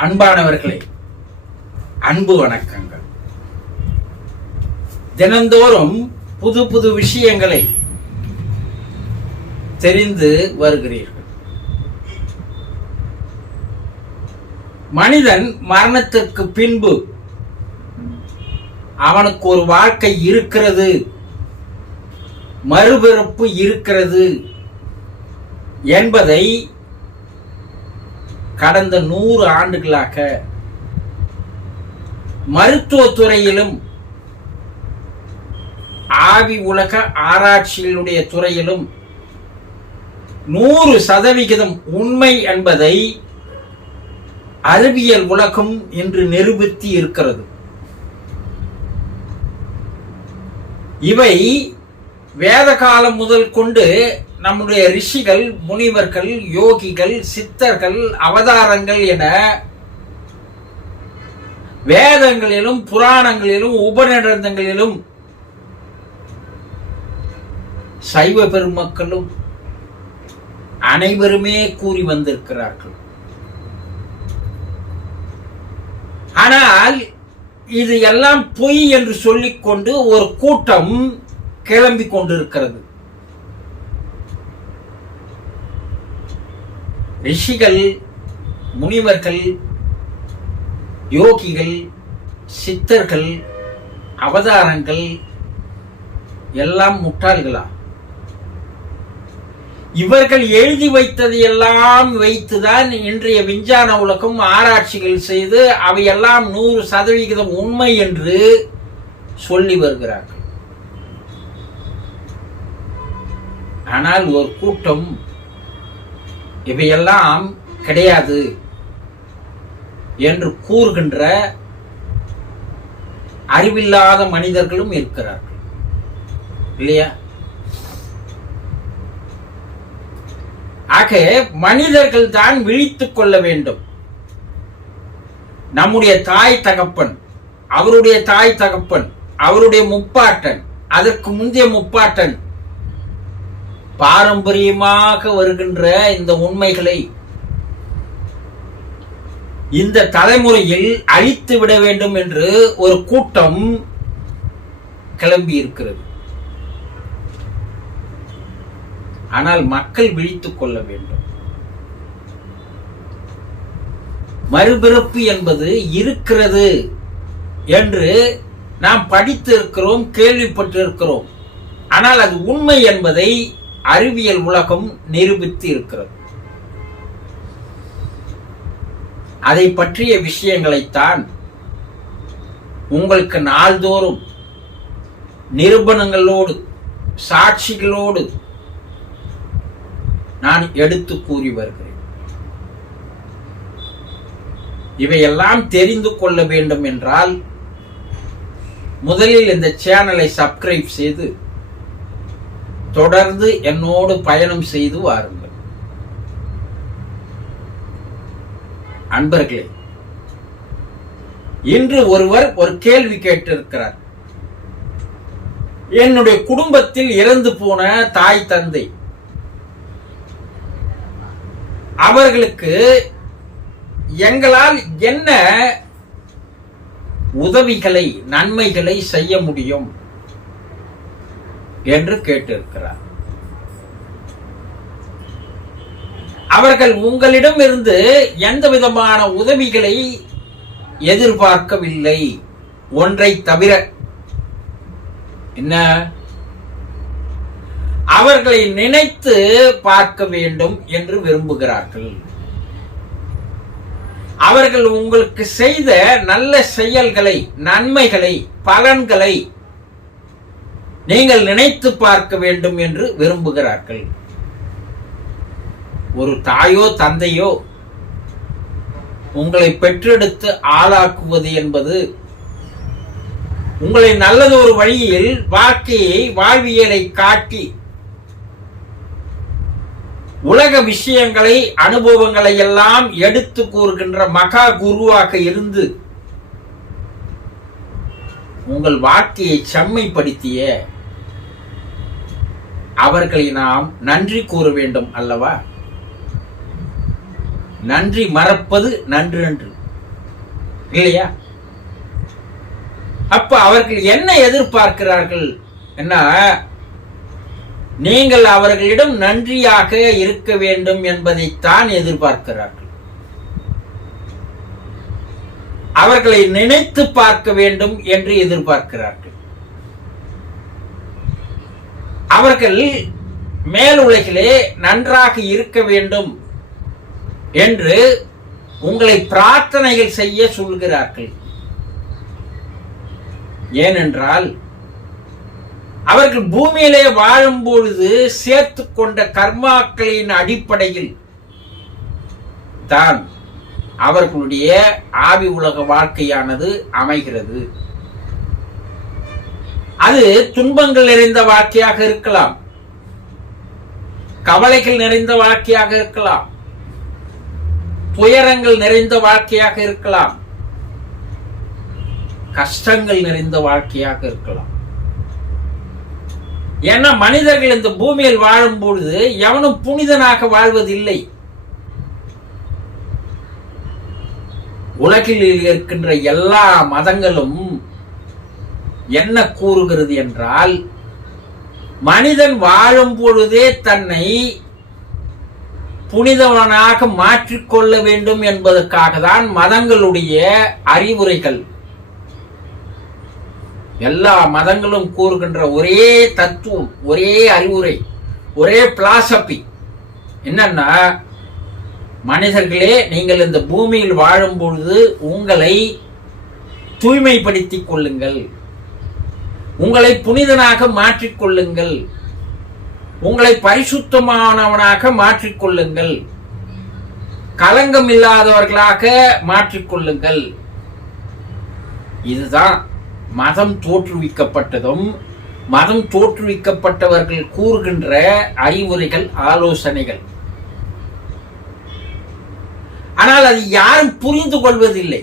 அன்பானவர்களே அன்பு வணக்கங்கள். தினந்தோறும் புது புது விஷயங்களை தெரிந்து வருகிறீர்கள். மனிதன் மரணத்திற்கு பின்பு அவனுக்கு ஒரு வாழ்க்கை இருக்கிறது மறுபிறப்பு இருக்கிறது என்பதை கடந்த நூறு ஆண்டுகளாக மருத்துவத்துறையிலும் ஆவி உலக ஆராய்ச்சிகளுடைய துறையிலும் நூறு சதவிகிதம் உண்மை என்பதை அறிவியல் உலகம் என்று நிரூபித்து இருக்கிறது. இவை வேத காலம் முதல் கொண்டு நம்முடைய ரிஷிகள் முனிவர்கள் யோகிகள் சித்தர்கள் அவதாரங்கள் என வேதங்களிலும் புராணங்களிலும் உபநிடந்தங்களிலும் சைவ பெருமக்களும் அனைவருமே கூறி வந்திருக்கிறார்கள். ஆனால் இது எல்லாம் பொய் என்று சொல்லிக்கொண்டு ஒரு கூட்டம் கிளம்பி கொண்டிருக்கிறது. ரிஷிகள் முனிவர்கள் யோகிகள் சித்தர்கள் அவதாரங்கள் எல்லாம் முட்டாள்களா? இவர்கள் எழுதி வைத்தது எல்லாம் வைத்துதான் இன்றைய விஞ்ஞான உலகம் ஆராய்ச்சிகள் செய்து அவையெல்லாம் நூறு சதவிகிதம் உண்மை என்று சொல்லி வருகிறார்கள். ஆனால் ஒரு கூட்டம் இவையெல்லாம் கிடையாது என்று கூறுகின்ற அறிவில்லாத மனிதர்களும் இருக்கிறார்கள். இல்லையா? ஆக மனிதர்கள் தான் விழித்துக் கொள்ள வேண்டும். நம்முடைய தாய் தகப்பன் அவருடைய தாய் தகப்பன் அவருடைய முப்பாட்டன் அதற்கு முந்தைய முப்பாட்டன் பாரம்பரியமாக வருகின்ற இந்த உண்மைகளை இந்த தலைமுறையில் அழித்து விட வேண்டும் என்று ஒரு கூட்டம் கிளம்பி இருக்கிறது ஆனால் மக்கள் விழித்துக் கொள்ள வேண்டும். மறுபிறப்பு என்பது இருக்கிறது என்று நாம் படித்து இருக்கிறோம் ஆனால் அது உண்மை என்பதை அறிவியல் உலகம் நிரூபித்து இருக்கிறது. அதை பற்றிய விஷயங்களைத்தான் உங்களுக்கு நாள்தோறும் நிரூபணங்களோடு சாட்சிகளோடு நான் எடுத்து கூறி வருகிறேன். இவையெல்லாம் தெரிந்து கொள்ள வேண்டும் என்றால் முதலில் இந்த சேனலை சப்ஸ்கிரைப் செய்து தொடர்ந்து என்னோடு பயணம் செய்து வாருங்கள். அன்பர்களே இன்று ஒருவர் ஒரு கேள்வி கேட்டிருக்கிறார். என்னுடைய குடும்பத்தில் இறந்து போன தாய் தந்தை அவர்களுக்கு எங்களால் என்ன உதவிகளை நன்மைகளை செய்ய முடியும்? என்று கேட்டிருக்கிறார். அவர்கள் உங்களிடம் இருந்து எந்த விதமான உதவிகளை எதிர்பார்க்கவில்லை. ஒன்றை தவிர என்ன? அவர்களை நினைத்து பார்க்க வேண்டும் என்று விரும்புகிறார்கள். அவர்கள் உங்களுக்கு செய்த நல்ல செயல்களை நன்மைகளை பலன்களை நீங்கள் நினைத்து பார்க்க வேண்டும் என்று விரும்புகிறார்கள். ஒரு தாயோ தந்தையோ உங்களை பெற்றெடுத்து ஆளாக்குவது என்பது உங்களை நல்லது ஒரு வழியில் வாழ்க்கையை வாழ்வியலை காட்டி உலக விஷயங்களை அனுபவங்களை எல்லாம் எடுத்து கூறுகின்ற மகா குருவாக இருந்து உங்கள் வாழ்க்கையை செம்மைப்படுத்திய அவர்களை நாம் நன்றி கூற வேண்டும் அல்லவா? நன்றி மறப்பது நன்று நன்று இல்லையா? அப்ப அவர்கள் என்ன எதிர்பார்க்கிறார்கள் என்ன? நீங்கள் அவர்களிடம் நன்றியாக இருக்க வேண்டும் என்பதைத்தான் எதிர்பார்க்கிறார்கள். அவர்களை நினைத்து பார்க்க வேண்டும் என்று எதிர்பார்க்கிறார்கள். அவர்கள் மேலுலகிலே நன்றாக இருக்க வேண்டும் என்று உங்களை பிரார்த்தனைகள் செய்ய சொல்கிறார்கள். ஏனென்றால் அவர்கள் பூமியிலே வாழும் பொழுது சேர்த்து கொண்ட கர்மாக்களின் அடிப்படையில் தான் அவர்களுடைய ஆவி உலக வாழ்க்கையானது அமைகிறது. அது துன்பங்கள் நிறைந்த வாழ்க்கையாக இருக்கலாம். கவலைகள் நிறைந்த வாழ்க்கையாக இருக்கலாம். துயரங்கள் நிறைந்த வாழ்க்கையாக இருக்கலாம். கஷ்டங்கள் நிறைந்த வாழ்க்கையாக இருக்கலாம். ஏன்னா மனிதர்கள் இந்த பூமியில் வாழும் பொழுது எவனும் புனிதனாக வாழ்வதில்லை. உலகில் இருக்கின்ற எல்லா மதங்களும் என்ன கூறுகிறது என்றால் மனிதன் வாழும் பொழுதே தன்னை புனிதவனாக மாற்றிக்கொள்ள வேண்டும் என்பதற்காக தான் மதங்களுடைய அறிவுரைகள். எல்லா மதங்களும் கூறுகின்ற ஒரே தத்துவம் ஒரே அறிவுரை ஒரே பிலாசபி என்னன்னா மனிதர்களே நீங்கள் இந்த பூமியில் வாழும் பொழுது உங்களை தூய்மைப்படுத்திக் கொள்ளுங்கள். உங்களை புனிதனாக மாற்றிக்கொள்ளுங்கள் உங்களை பரிசுத்தமானவனாக மாற்றிக்கொள்ளுங்கள் கலங்கம் இல்லாதவர்களாக மாற்றிக்கொள்ளுங்கள் இதுதான் மதம் தோற்றுவிக்கப்பட்டதும் மதம் தோற்றுவிக்கப்பட்டவர்கள் கூறுகின்ற அறிவுரைகள் ஆலோசனைகள். ஆனால் அது யாரும் புரிந்து கொள்வதில்லை.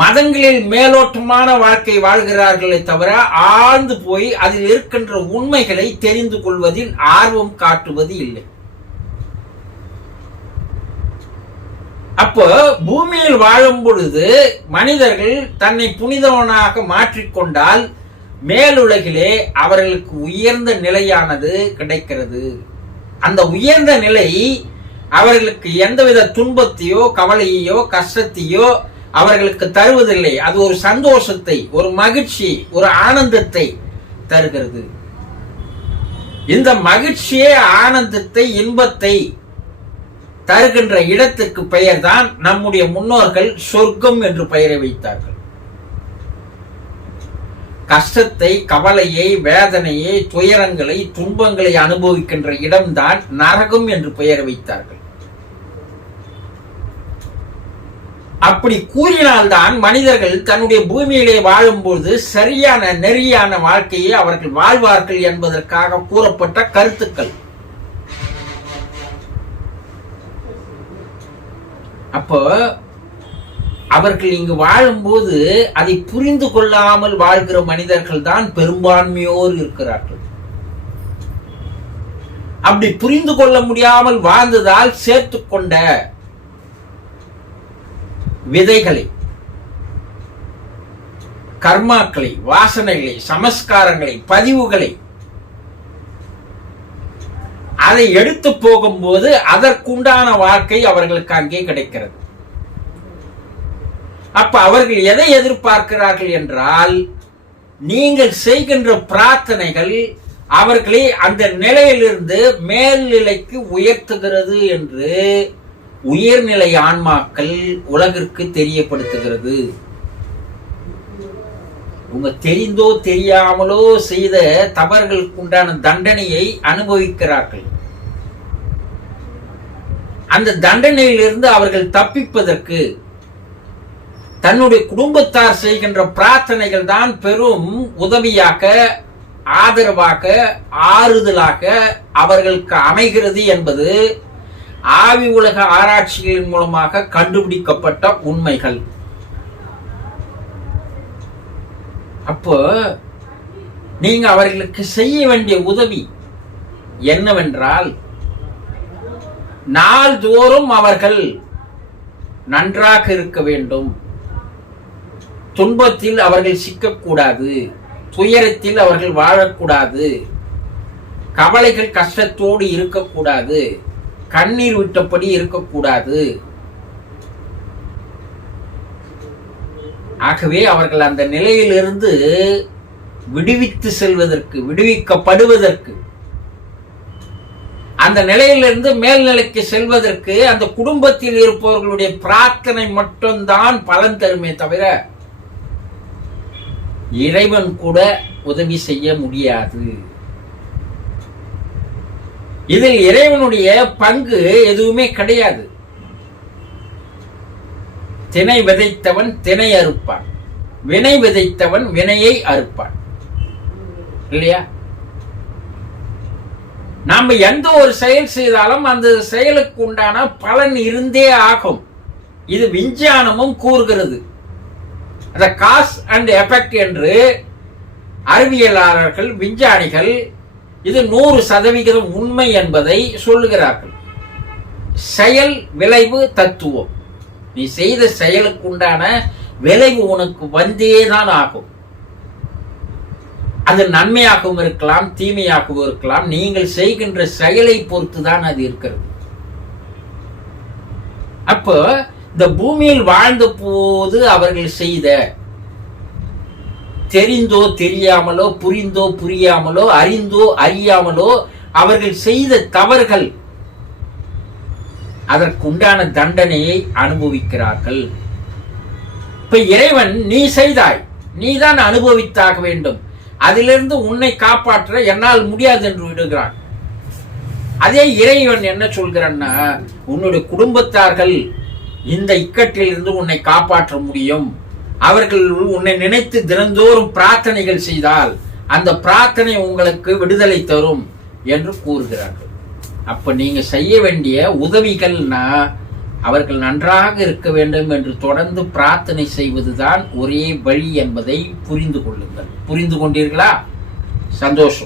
மதங்களில் மேலோட்டமான வாழ்க்கை வாழ்கிறார்களே தவிர ஆழ்ந்து போய் அதில் இருக்கின்ற உண்மைகளை தெரிந்து கொள்வதில் ஆர்வம் காட்டுவது இல்லை. அப்போ பூமியில் வாழும் பொழுது மனிதர்கள் தன்னை புனிதவனாக மாற்றிக்கொண்டால் மேலுலகிலே அவர்களுக்கு உயர்ந்த நிலையானது கிடைக்கிறது. அந்த உயர்ந்த நிலை அவர்களுக்கு எந்தவித துன்பத்தையோ கவலையோ கஷ்டத்தையோ அவர்களுக்கு தருவதில்லை. அது ஒரு சந்தோஷத்தை ஒரு மகிழ்ச்சி ஒரு ஆனந்தத்தை தருகிறது. இந்த மகிழ்ச்சியே ஆனந்தத்தை இன்பத்தை தருகின்ற இடத்துக்கு பெயர்தான் நம்முடைய முன்னோர்கள் சொர்க்கம் என்று பெயரை வைத்தார்கள். கஷ்டத்தை கவலையை வேதனையை துயரங்களை துன்பங்களை அனுபவிக்கின்ற இடம்தான் நரகம் என்று பெயர் வைத்தார்கள். அப்படி கூறினால்தான் மனிதர்கள் தன்னுடைய பூமியிலே வாழும்போது சரியான நெறியான வாழ்க்கையை அவர்கள் வாழ்வார்கள் என்பதற்காக கூறப்பட்ட கருத்துக்கள். அப்போ அவர்கள் இங்கு வாழும்போது அதை புரிந்து கொள்ளாமல் வாழ்கிற மனிதர்கள் தான் பெரும்பான்மையோர் இருக்கிறார்கள். அப்படி புரிந்து கொள்ள முடியாமல் வாழ்ந்ததால் சேர்த்து கொண்ட விதைகளை கர்மாக்களை வாசனைகளை சமஸ்காரங்களை பதிவுகளை அதை எடுத்து போகும்போது அதற்குண்டான வாழ்க்கை அவர்களுக்கு அங்கே கிடைக்கிறது. அப்ப அவர்கள் எதை எதிர்பார்க்கிறார்கள் என்றால் நீங்கள் செய்கின்ற பிரார்த்தனைகள் அவர்களை அந்த நிலையிலிருந்து மேல்நிலைக்கு உயர்த்துகிறது என்று உயர்நிலை ஆன்மாக்கள் உலகிற்கு தெரியப்படுத்துகிறது. உங்க தெரிந்தோ தெரியாமலோ செய்த தவறுகளுக்கு உண்டான தண்டனையை அனுபவிக்கிறார்கள். அந்த தண்டனையிலிருந்து அவர்கள் தப்பிப்பதற்கு தன்னுடைய குடும்பத்தார் செய்கின்ற பிரார்த்தனைகள் தான் பெரும் உதவியாக ஆதரவாக ஆறுதலாக அவர்களுக்கு அமைகிறது என்பது ஆவி உலக ஆராய்ச்சிகளின் மூலமாக கண்டுபிடிக்கப்பட்ட உண்மைகள். அப்போ நீங்க அவர்களுக்கு செய்ய வேண்டிய உதவி என்னவென்றால் நாள்தோறும் அவர்கள் நன்றாக இருக்க வேண்டும். துன்பத்தில் அவர்கள் சிக்கக்கூடாது. துயரத்தில் அவர்கள் வாழக்கூடாது. கவலைகள் கஷ்டத்தோடு இருக்கக்கூடாது. கண்ணீர் விட்டபடி இருக்கக்கூடாது. ஆகவே அவர்கள் அந்த நிலையிலிருந்து விடுவித்து செல்வதற்கு விடுவிக்கப்படுவதற்கு அந்த நிலையிலிருந்து மேல்நிலைக்கு செல்வதற்கு அந்த குடும்பத்தில் இருப்பவர்களுடைய பிரார்த்தனை மட்டும்தான் பலன் தருமே தவிர இறைவன் கூட உதவி செய்ய முடியாது. இதில் இறைவனுடைய பங்கு எதுவுமே கிடையாது. திணை விதைத்தவன் திணை அறுப்பான். வினை விதைத்தவன் வினையை அறுப்பான். இல்லையா? நாம் எந்த ஒரு செயல் செய்தாலும் அந்த செயலுக்கு உண்டான பலன் இருந்தே ஆகும். இது விஞ்ஞானமும் கூறுகிறது. அந்த காஸ் அண்ட் எஃபெக்ட் என்று அறிவியலாளர்கள் விஞ்ஞானிகள் இது நூறு சதவிகிதம் உண்மை என்பதை சொல்லுகிறார்கள். செயல் விளைவு தத்துவம். நீ செய்த செயலுக்கு உண்டான விளைவு உனக்கு வந்தேதான் ஆகும். அது நன்மையாகவும் இருக்கலாம் தீமையாகவும் இருக்கலாம். நீங்கள் செய்கின்ற செயலை பொறுத்து தான் அது இருக்கிறது. அப்போ இந்த பூமியில் வாழ்ந்த போது அவர்கள் செய்த தெரிந்தோ தெரியாமலோ புரிந்தோ புரியாமலோ அறிந்தோ அறியாமலோ அவர்கள் செய்த தவறுகள் அதற்குண்டான தண்டனையை அனுபவிக்கிறார்கள். இப்ப இறைவன் நீ செய்தாய். நீதான் அனுபவித்தாக வேண்டும். அதிலிருந்து உன்னை காப்பாற்ற என்னால் முடியாது என்று விடுகிறான். அதே இறைவன் என்ன சொல்கிறான்னா உன்னுடைய குடும்பத்தார்கள் இந்த இக்கட்டிலிருந்து உன்னை காப்பாற்ற முடியும். அவர்கள் உன்னை நினைத்து தினந்தோறும் பிரார்த்தனைகள் செய்தால் அந்த பிரார்த்தனை உங்களுக்கு விடுதலை தரும் என்று கூறுகிறார்கள். அப்ப நீங்க செய்ய வேண்டிய உதவிகள்னா அவர்கள் நன்றாக இருக்க வேண்டும் என்று தொடர்ந்து பிரார்த்தனை செய்வதுதான் ஒரே வழி என்பதை புரிந்து கொள்ளுங்கள். புரிந்து கொண்டீர்களா? சந்தோஷம்.